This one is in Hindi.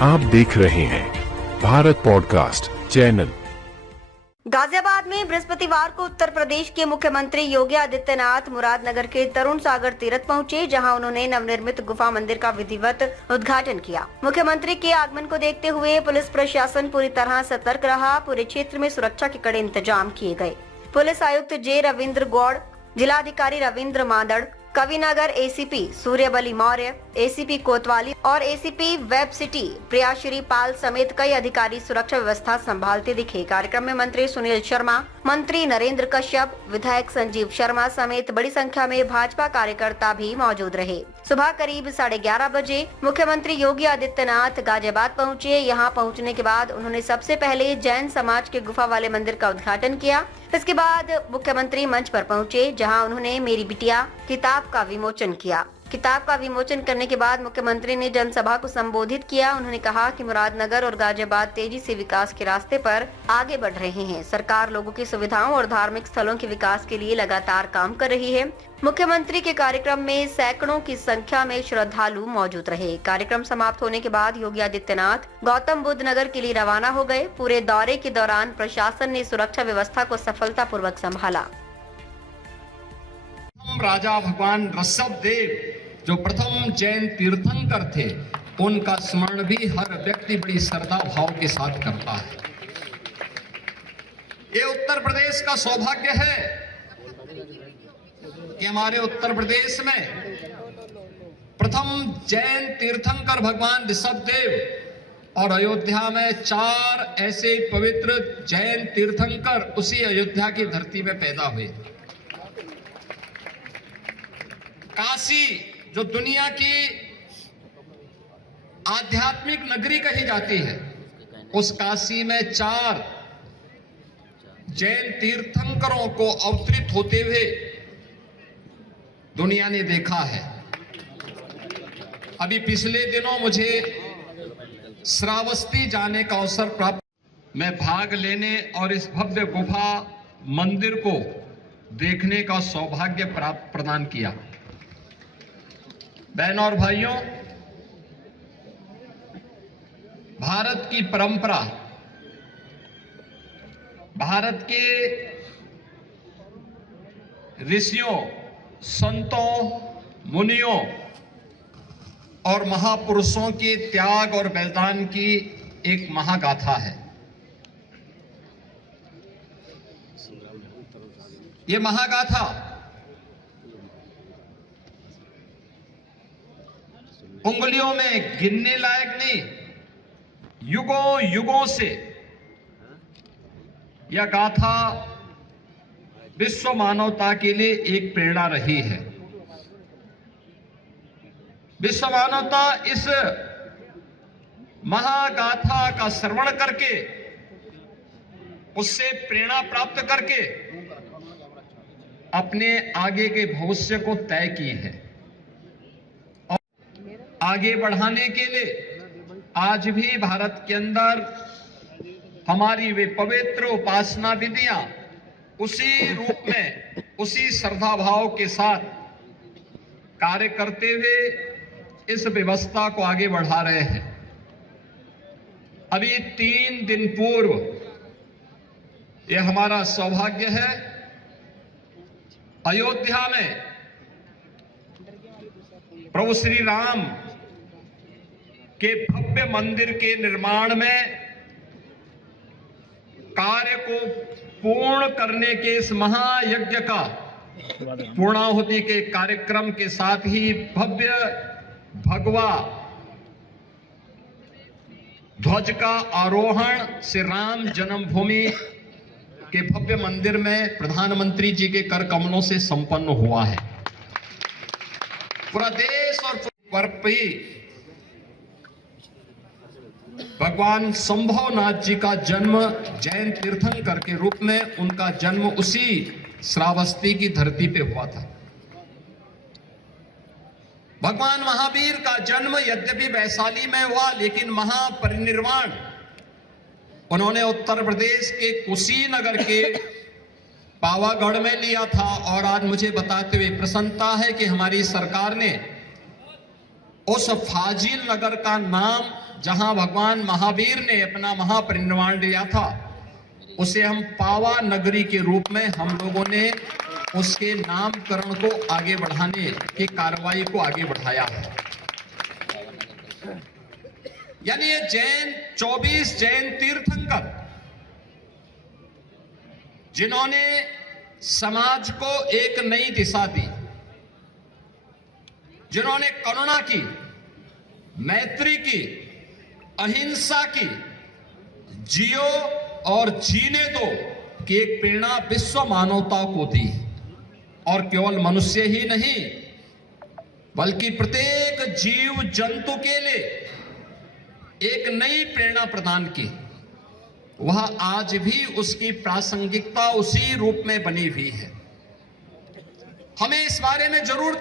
आप देख रहे हैं भारत पॉडकास्ट चैनल। गाजियाबाद में बृहस्पतिवार को उत्तर प्रदेश के मुख्यमंत्री योगी आदित्यनाथ मुरादनगर के तरुण सागर तीर्थ पहुंचे, जहां उन्होंने नवनिर्मित गुफा मंदिर का विधिवत उद्घाटन किया। मुख्यमंत्री के आगमन को देखते हुए पुलिस प्रशासन पूरी तरह सतर्क रहा। पूरे क्षेत्र में सुरक्षा के कड़े इंतजाम किए गए। पुलिस आयुक्त जे रविंद्र गौड़, जिलाधिकारी रविंद्र मांदड़, कविनगर एसीपी सूर्यबली मौर्य, एसीपी कोतवाली और एसीपी वेब सिटी प्रियाश्री पाल समेत कई अधिकारी सुरक्षा व्यवस्था संभालते दिखे। कार्यक्रम में मंत्री सुनील शर्मा, मंत्री नरेंद्र कश्यप, विधायक संजीव शर्मा समेत बड़ी संख्या में भाजपा कार्यकर्ता भी मौजूद रहे। सुबह करीब 11:30 बजे मुख्यमंत्री योगी आदित्यनाथ गाजियाबाद पहुंचे। यहां पहुंचने के बाद उन्होंने सबसे पहले जैन समाज के गुफा वाले मंदिर का उद्घाटन किया। इसके बाद मुख्यमंत्री मंच पर पहुंचे, जहां उन्होंने मेरी बिटिया किताब का विमोचन किया। किताब का विमोचन करने के बाद मुख्यमंत्री ने जनसभा को संबोधित किया। उन्होंने कहा कि मुरादनगर और गाजियाबाद तेजी से विकास के रास्ते पर आगे बढ़ रहे हैं। सरकार लोगों की सुविधाओं और धार्मिक स्थलों के विकास के लिए लगातार काम कर रही है। मुख्यमंत्री के कार्यक्रम में सैकड़ों की संख्या में श्रद्धालु मौजूद रहे। कार्यक्रम समाप्त होने के बाद योगी आदित्यनाथ गौतम बुद्ध नगर के लिए रवाना हो गए। पूरे दौरे के दौरान प्रशासन ने सुरक्षा व्यवस्था को सफलतापूर्वक संभाला। राजा भगवान ऋषभ देव जो प्रथम जैन तीर्थंकर थे, उनका स्मरण भी हर व्यक्ति बड़ी श्रद्धा भाव के साथ करता है। ये उत्तर प्रदेश का सौभाग्य है कि हमारे उत्तर प्रदेश में प्रथम जैन तीर्थंकर भगवान ऋषभ देव और अयोध्या में 4 ऐसे पवित्र जैन तीर्थंकर उसी अयोध्या की धरती में पैदा हुए। काशी जो दुनिया की आध्यात्मिक नगरी कही जाती है, उस काशी में 4 जैन तीर्थंकरों को अवतरित होते हुए दुनिया ने देखा है। अभी पिछले दिनों मुझे श्रावस्ती जाने का अवसर प्राप्त, मैं भाग लेने और इस भव्य गुफा मंदिर को देखने का सौभाग्य प्रदान किया। बहनों और भाइयों, भारत की परंपरा, भारत के ऋषियों, संतों, मुनियों और महापुरुषों के त्याग और बलिदान की एक महागाथा है। ये महागाथा उंगलियों में गिनने लायक नहीं, युगों युगों से यह गाथा विश्व मानवता के लिए एक प्रेरणा रही है। विश्व मानवता इस महागाथा का श्रवण करके, उससे प्रेरणा प्राप्त करके अपने आगे के भविष्य को तय की है। आगे बढ़ाने के लिए आज भी भारत के अंदर हमारी वे पवित्र उपासना विधियां उसी रूप में, उसी श्रद्धा भाव के साथ कार्य करते हुए इस व्यवस्था को आगे बढ़ा रहे हैं। अभी 3 दिन पूर्व यह हमारा सौभाग्य है, अयोध्या में प्रभु श्री राम के भव्य मंदिर के निर्माण में कार्य को पूर्ण करने के इस महायज्ञ का पूर्णाहुति के कार्यक्रम के साथ ही भव्य भगवा ध्वज का आरोहण श्री राम जन्मभूमि के भव्य मंदिर में प्रधानमंत्री जी के कर कमलों से संपन्न हुआ है। पूरा देश और पर्व पे भगवान संभवनाथ जी का जन्म जैन तीर्थंकर के रूप में, उनका जन्म उसी श्रावस्ती की धरती पे हुआ था। भगवान महावीर का जन्म यद्यपि वैशाली में हुआ, लेकिन महापरिनिर्वाण उन्होंने उत्तर प्रदेश के कुशीनगर के पावागढ़ में लिया था। और आज मुझे बताते हुए प्रसन्नता है कि हमारी सरकार ने उस फाजिल नगर का नाम जहां भगवान महावीर ने अपना महापरिनिर्वाण लिया था, उसे हम पावा नगरी के रूप में हम लोगों ने उसके नामकरण को आगे बढ़ाने की कार्रवाई को आगे बढ़ाया है। यानी ये 24 जैन तीर्थंकर जिन्होंने समाज को एक नई दिशा दी, जिन्होंने करुणा की, मैत्री की, अहिंसा की, जियो और जीने दो की एक प्रेरणा विश्व मानवता को दी, और केवल मनुष्य ही नहीं बल्कि प्रत्येक जीव जंतु के लिए एक नई प्रेरणा प्रदान की। वह आज भी उसकी प्रासंगिकता उसी रूप में बनी हुई है। हमें इस बारे में जरूर